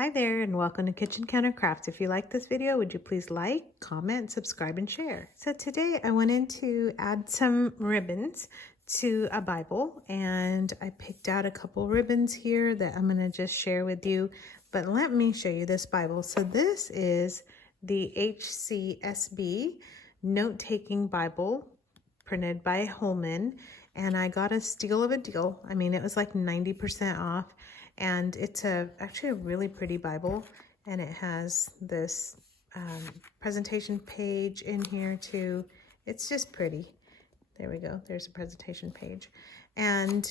Hi there and welcome to Kitchen Counter Crafts. If you like this video, would you please like, comment, subscribe, and share? So today I wanted to add some ribbons to a Bible, and I picked out a couple ribbons here that I'm going to just share with you. But let me show you this Bible. So this is the HCSB note-taking Bible printed by Holman, and I got a steal of a deal. I mean, it was like 90% off. And it's actually a really pretty Bible, and it has this presentation page in here too. It's just pretty. There we go. There's a presentation page. And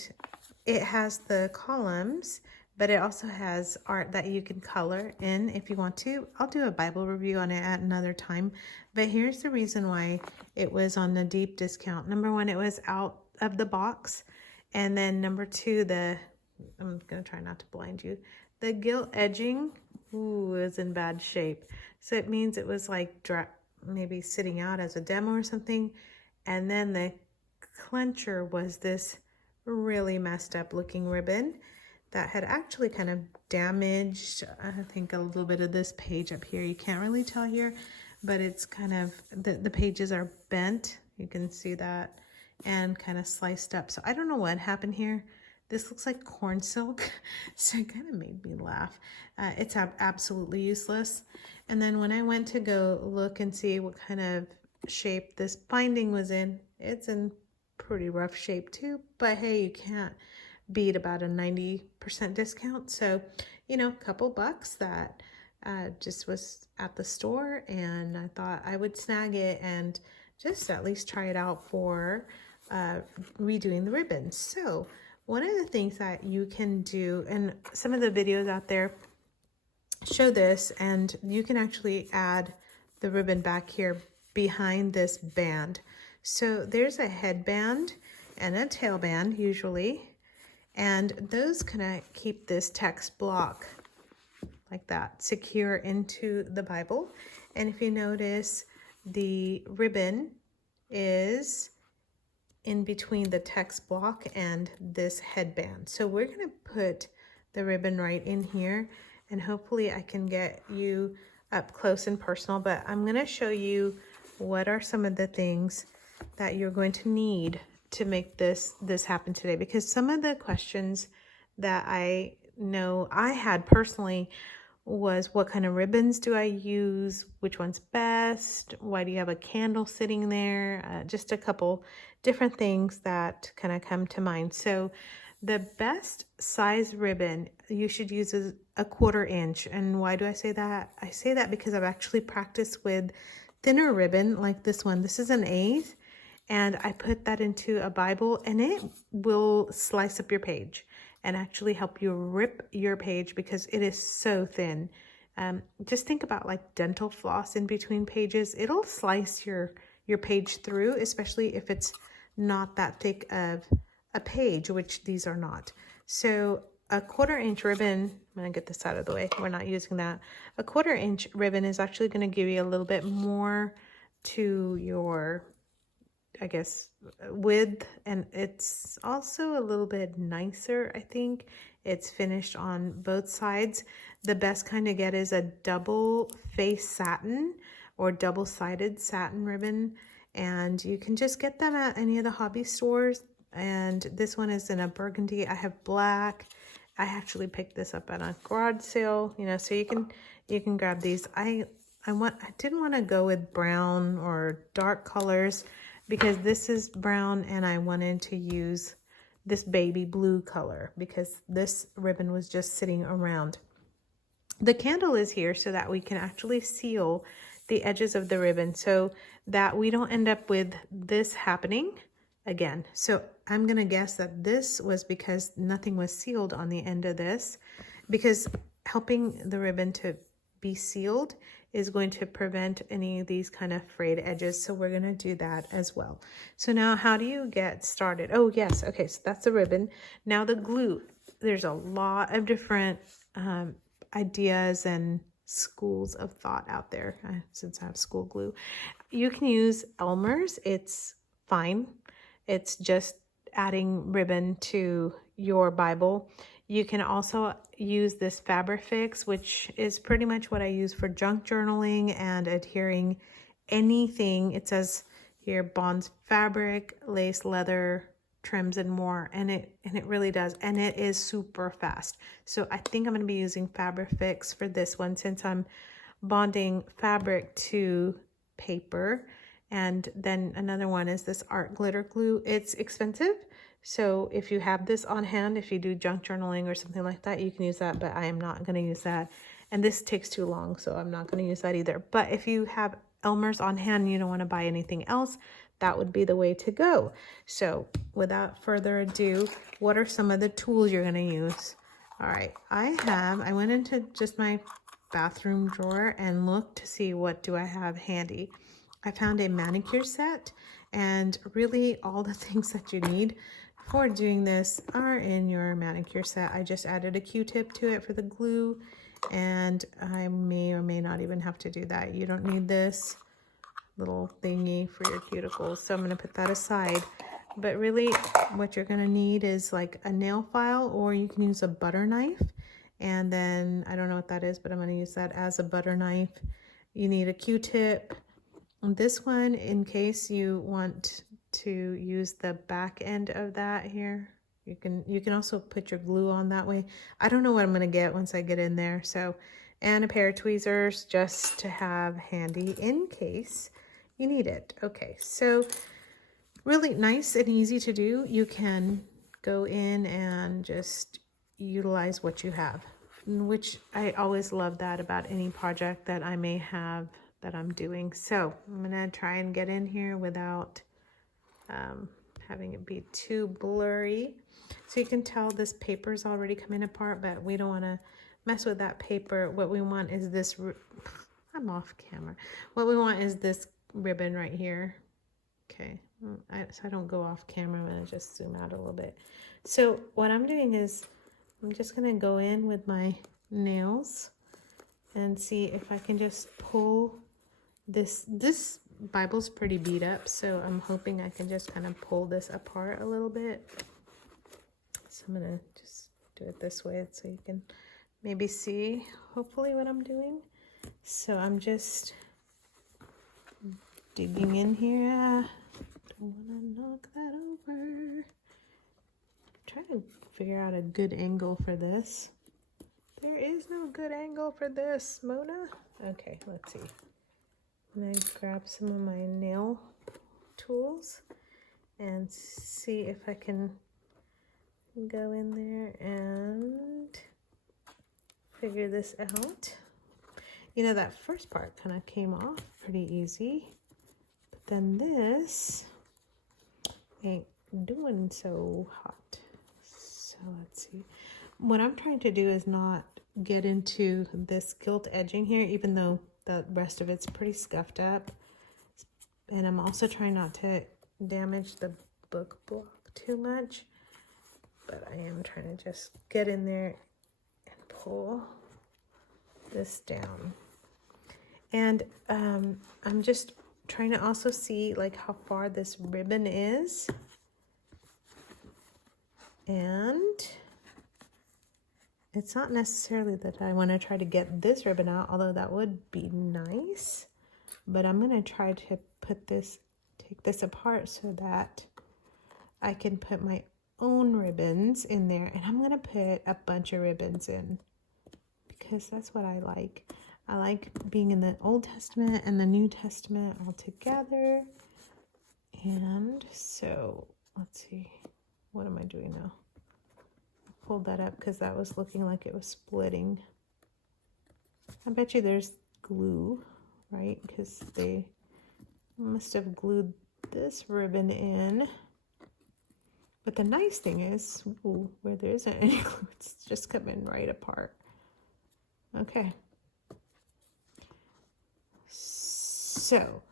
it has the columns, but it also has art that you can color in if you want to. I'll do a Bible review on it at another time. But here's the reason why it was on the deep discount. Number one, it was out of the box. And then number two, I'm going to try not to blind you. The gilt edging, is in bad shape. So it means it was like maybe sitting out as a demo or something. And then the clencher was this really messed up looking ribbon that had actually kind of damaged, I think, a little bit of this page up here. You can't really tell here, but it's kind of, the pages are bent. You can see that, and kind of sliced up. So I don't know what happened here. This looks like corn silk, so it kind of made me laugh. It's absolutely useless. And then when I went to go look and see what kind of shape this binding was in, it's in pretty rough shape too. But hey, you can't beat about a 90% discount. So, you know, a couple bucks that just was at the store, and I thought I would snag it and just at least try it out for redoing the ribbons. So one of the things that you can do, and some of the videos out there show this, and you can actually add the ribbon back here behind this band. So there's a headband and a tailband usually, and those kind of keep this text block like that secure into the Bible. And if you notice, the ribbon is in between the text block and this headband. So we're going to put the ribbon right in here, and hopefully I can get you up close and personal, but I'm going to show you what are some of the things that you're going to need to make this happen today, because some of the questions that I know I had personally was, what kind of ribbons do I use? Which one's best? Why do you have a candle sitting there? Just a couple different things that kind of come to mind. So the best size ribbon you should use is a 1/4 inch. And why do I say that? I say that because I've actually practiced with thinner ribbon like this one. This is an 1/8, and I put that into a Bible, and it will slice up your page and actually help you rip your page because it is so thin. Just think about like dental floss in between pages. It'll slice your page through, especially if it's not that thick of a page, which these are not. So a 1/4 inch ribbon, I'm gonna get this out of the way, we're not using that. A 1/4 inch ribbon is actually gonna give you a little bit more to your, I guess, width, and it's also a little bit nicer. I think it's finished on both sides. The best kind to get is a double face satin or double-sided satin ribbon, and you can just get them at any of the hobby stores. And this one is in a burgundy. I have black. I actually picked this up at a garage sale, you know, so you can grab these. I didn't want to go with brown or dark colors, because this is brown, and I wanted to use this baby blue color because this ribbon was just sitting around. The candle is here so that we can actually seal the edges of the ribbon so that we don't end up with this happening again. So I'm going to guess that this was because nothing was sealed on the end of this, because helping the ribbon to be sealed is going to prevent any of these kind of frayed edges. So we're going to do that as well. So now how do you get started? Oh yes. Okay. So that's the ribbon. Now the glue, there's a lot of different ideas and schools of thought out there. Since I have school glue, you can use Elmer's. It's fine. It's just adding ribbon to your Bible. You can also use this Fabri Fix, which is pretty much what I use for junk journaling and adhering anything. It says here bonds fabric, lace, leather, trims, and more, and it really does, and it is super fast. So I think I'm going to be using Fabri Fix for this one, since I'm bonding fabric to paper. And then another one is this art glitter glue. It's expensive, so if you have this on hand, if you do junk journaling or something like that, you can use that, but I am not going to use that. And this takes too long, so I'm not going to use that either. But if you have Elmer's on hand and you don't want to buy anything else, that would be the way to go. So without further ado, what are some of the tools you're going to use? All right, I went into just my bathroom drawer and looked to see what do I have handy. I found a manicure set, and really all the things that you need for doing this are in your manicure set. I just added a Q-tip to it for the glue, and I may or may not even have to do that. You don't need this little thingy for your cuticles, so I'm going to put that aside. But really what you're going to need is like a nail file, or you can use a butter knife. And then I don't know what that is, but I'm going to use that as a butter knife. You need a Q-tip. This one, in case you want to use the back end of that here, you can also put your glue on that way. I don't know what I'm going to get once I get in there. So, and a pair of tweezers just to have handy in case you need it. Okay, so really nice and easy to do. You can go in and just utilize what you have, which I always love that about any project that I may have that I'm doing. So I'm gonna try and get in here without having it be too blurry. So you can tell this paper is already coming apart, but we don't want to mess with that paper. What we want is this, I'm off camera. What we want is this ribbon right here. Okay, so I don't go off camera. I'm gonna just zoom out a little bit. So what I'm doing is I'm just gonna go in with my nails and see if I can just pull this. This Bible's pretty beat up, so I'm hoping I can just kind of pull this apart a little bit. So I'm gonna just do it this way so you can maybe see hopefully what I'm doing. So I'm just digging in here. Don't want to knock that over. Trying to figure out a good angle for this. There is no good angle for this, Mona. Okay, let's see. I'm gonna grab some of my nail tools and see if I can go in there and figure this out. You know, that first part kind of came off pretty easy, but then this ain't doing so hot. So let's see. What I'm trying to do is not get into this gilt edging here, even though the rest of it's pretty scuffed up. And I'm also trying not to damage the book block too much, but I am trying to just get in there and pull this down. And I'm just trying to also see like how far this ribbon is. And it's not necessarily that I want to try to get this ribbon out, although that would be nice. But I'm going to try to put this, take this apart so that I can put my own ribbons in there. And I'm going to put a bunch of ribbons in because that's what I like. I like being in the Old Testament and the New Testament all together. And so let's see, what am I doing now? Pulled that up because that was looking like it was splitting. I bet you there's glue, right? Because they must have glued this ribbon in. But the nice thing is, ooh, where there isn't any glue, it's just coming right apart. Okay. So,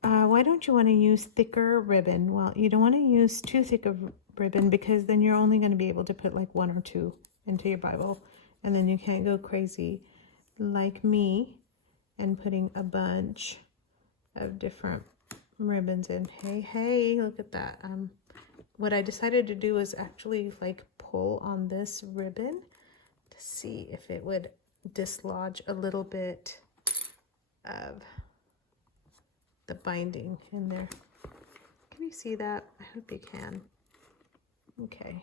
why don't you want to use thicker ribbon? Well, you don't want to use too thick of ribbon because then you're only going to be able to put like 1 or 2 into your Bible, and then you can't go crazy like me and putting a bunch of different ribbons in. Hey, look at that. What I decided to do is actually like pull on this ribbon to see if it would dislodge a little bit of the binding in there. Can you see that? I hope you can. Okay.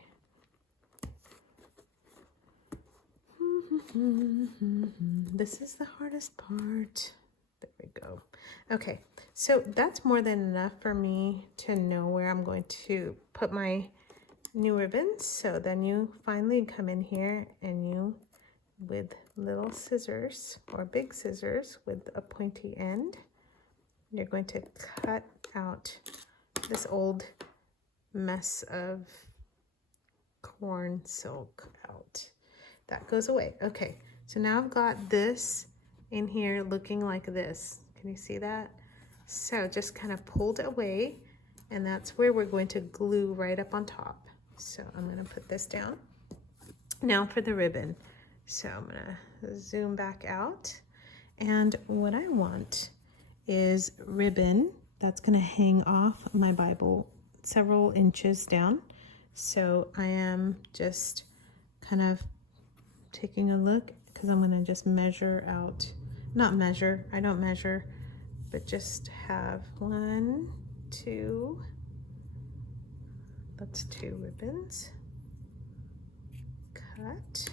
This is the hardest part. There we go. Okay, so that's more than enough for me to know where I'm going to put my new ribbons. So then you finally come in here and you, with little scissors or big scissors with a pointy end, you're going to cut out this old mess of corn silk out. That goes away. Okay, so now I've got this in here looking like this. Can you see that? So just kind of pulled away, and that's where we're going to glue right up on top. So I'm going to put this down. Now for the ribbon. So I'm going to zoom back out, and what I want is ribbon that's going to hang off my Bible several inches down. So I am just kind of taking a look, because I'm going to just measure out, not measure, I don't measure, but just have 1, 2, that's 2 ribbons, cut,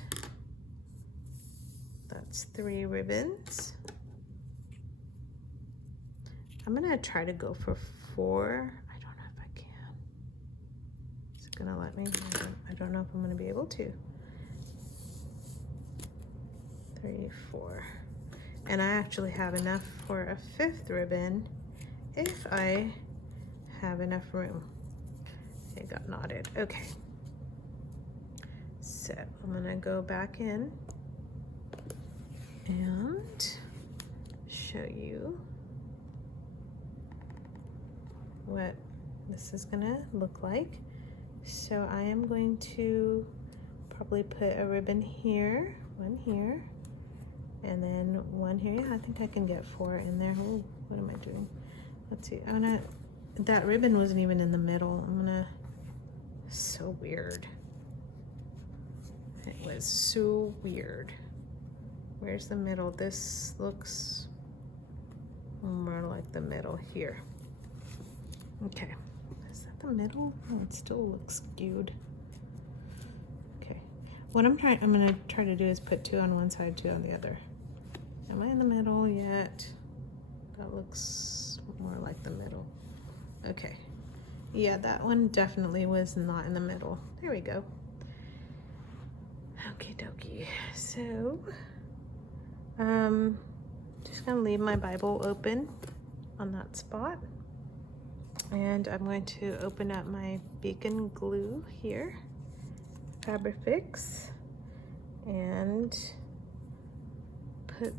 that's 3 ribbons. I'm going to try to go for 4. I don't know if I can. Is it going to let me? I don't know if I'm going to be able to. 3, 4. And I actually have enough for a 5th ribbon if I have enough room. It got knotted. Okay. So I'm going to go back in and show you what this is going to look like. So I am going to probably put a ribbon here, 1 here, and then 1 here. Yeah, I think I can get 4 in there. Oh, what am I doing? Let's see. I'm gonna, that ribbon wasn't even in the middle. I'm gonna, so weird. It was so weird. Where's the middle? This looks more like the middle here. Okay. Is that the middle? Oh, it still looks skewed. Okay. What I'm gonna try to do is put 2 on one side, 2 on the other. Am I in the middle yet? That looks more like the middle. Okay. Yeah, that one definitely was not in the middle. There we go. Okie dokie. So, just gonna leave my Bible open on that spot. And I'm going to open up my beacon glue here, Fabri Fix, and put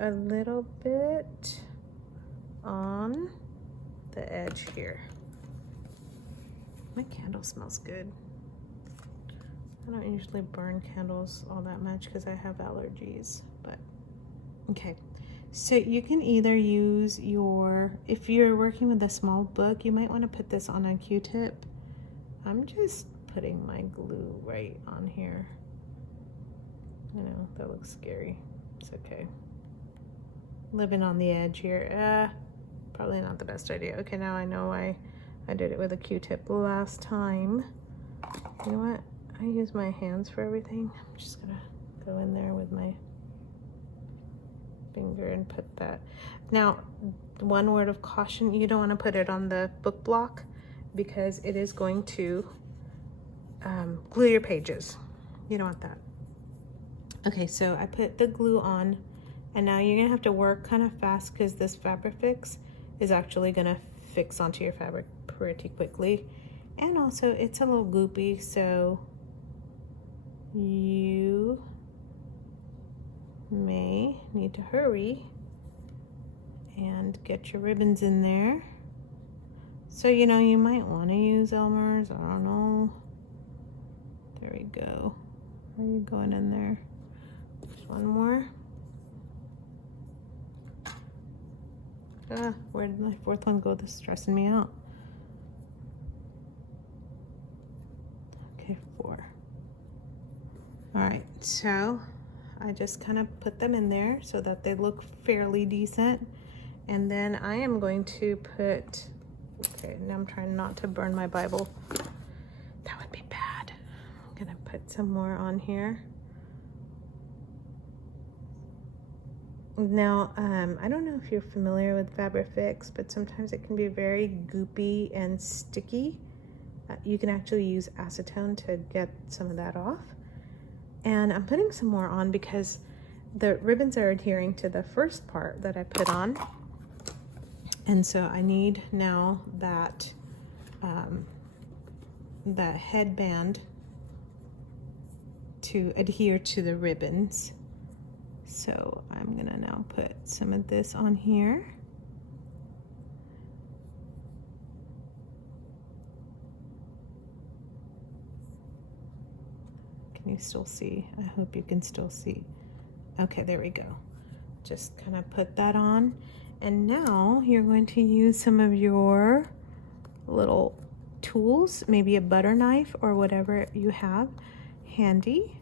a little bit on the edge here. My candle smells good. I don't usually burn candles all that much because I have allergies, but okay. So you can either use your, if you're working with a small book, you might want to put this on a Q-tip. I'm just putting my glue right on here. I know, that looks scary. It's okay. Living on the edge here. Probably not the best idea. Okay, now I know why I did it with a Q-tip last time. You know what? I use my hands for everything. I'm just gonna go in there with my finger and put that. Now, one word of caution, you don't want to put it on the book block because it is going to glue your pages. You don't want that. Okay, so I put the glue on, and now you're gonna have to work kind of fast because this Fabri Fix is actually gonna fix onto your fabric pretty quickly. And also it's a little goopy, so you may need to hurry and get your ribbons in there. So, you know, you might want to use Elmer's, I don't know. There we go. Where are you going in there? Just one more. Where did my 4th one go? This is stressing me out. Okay, 4. All right, so I just kind of put them in there so that they look fairly decent. And then I am going to put, okay, now I'm trying not to burn my Bible. That would be bad. I'm gonna put some more on here. Now, I don't know if you're familiar with Fabri Fix, but sometimes it can be very goopy and sticky. You can actually use acetone to get some of that off. And I'm putting some more on because the ribbons are adhering to the first part that I put on. And so I need now that, that headband to adhere to the ribbons. So I'm gonna now put some of this on here. Can you still see? I hope you can still see. Okay, there we go. Just kind of put that on. And now you're going to use some of your little tools, maybe a butter knife or whatever you have handy.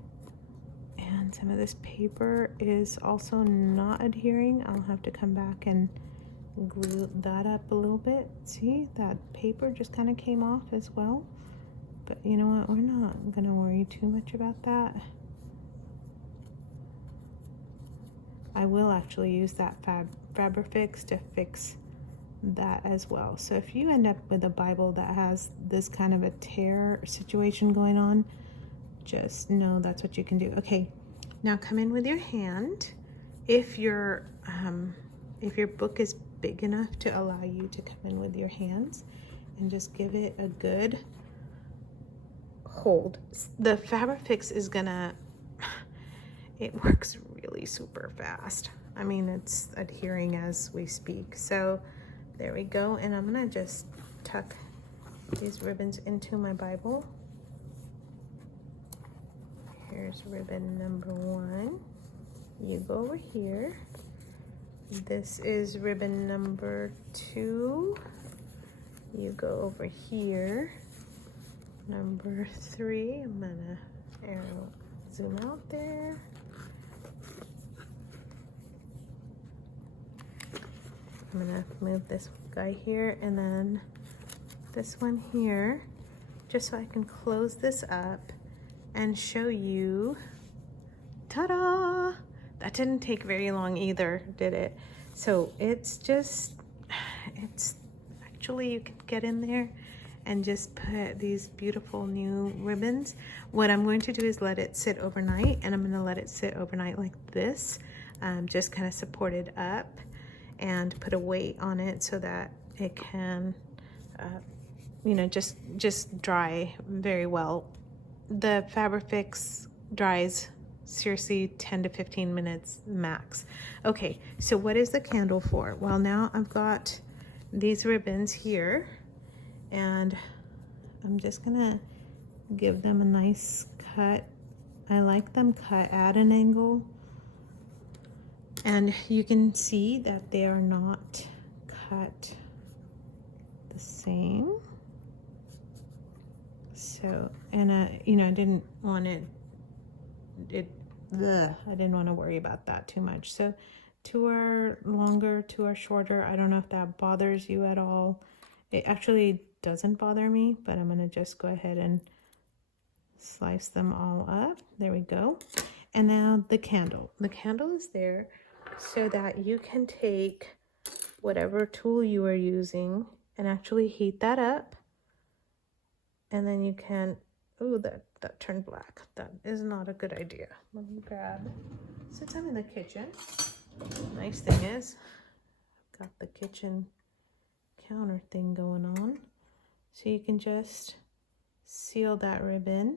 And some of this paper is also not adhering. I'll have to come back and glue that up a little bit. See, that paper just kind of came off as well. But you know what, we're not gonna worry too much about that. I will actually use that Fabri Fix to fix that as well. So if you end up with a Bible that has this kind of a tear situation going on, just know that's what you can do. Okay, now come in with your hand. If your book is big enough to allow you to come in with your hands, and just give it a good hold. The Fabri Fix is gonna, it works really super fast. I mean, it's adhering as we speak. So there we go. And I'm gonna just tuck these ribbons into my Bible. Here's ribbon number 1. You go over here. This is ribbon number 2. You go over here. Number 3. I'm gonna arrow zoom out there. I'm gonna move this guy here and then this one here, just so I can close this up and show you. Ta-da! That didn't take very long either, did it? So it's actually, you can get in there and just put these beautiful new ribbons. What I'm going to do is let it sit overnight, and I'm going to let it sit overnight like this, just kind of supported up, and put a weight on it so that it can, you know, just dry very well. The Fabri Fix dries seriously 10 to 15 minutes max. Okay, so what is the candle for? Well, now I've got these ribbons here, and I'm just gonna give them a nice cut. I like them cut at an angle, and you can see that they are not cut the same. So, and you know, I didn't want I didn't want to worry about that too much. So two are longer, two are shorter. I don't know if that bothers you at all. It actually doesn't bother me, but I'm gonna just go ahead and slice them all up. There we go. And now the candle. The candle is there so that you can take whatever tool you are using and actually heat that up. And then you can, oh, that turned black. That is not a good idea. Let me grab, since I'm in the kitchen, nice thing is, I've got the kitchen counter thing going on. So you can just seal that ribbon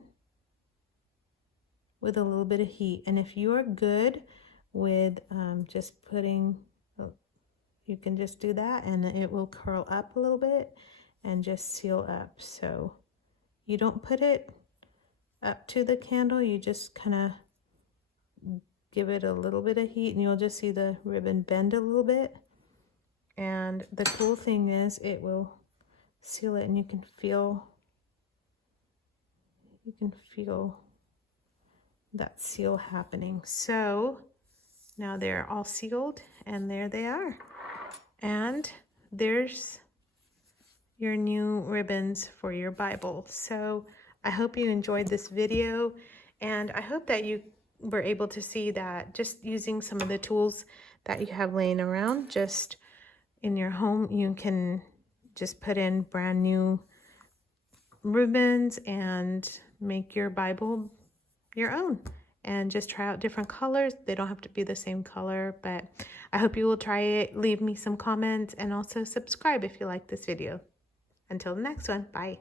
with a little bit of heat. And if you are good with just putting, you can just do that and it will curl up a little bit and just seal up. So you don't put it up to the candle, you just kind of give it a little bit of heat and you'll just see the ribbon bend a little bit. And the cool thing is it will seal it, and you can feel that seal happening. So now they're all sealed, and there they are. And there's your new ribbons for your Bible. So I hope you enjoyed this video, and I hope that you were able to see that just using some of the tools that you have laying around just in your home, you can just put in brand new ribbons and make your Bible your own, and just try out different colors. They don't have to be the same color, but I hope you will try it. Leave me some comments and also subscribe if you like this video. Until the next one, bye.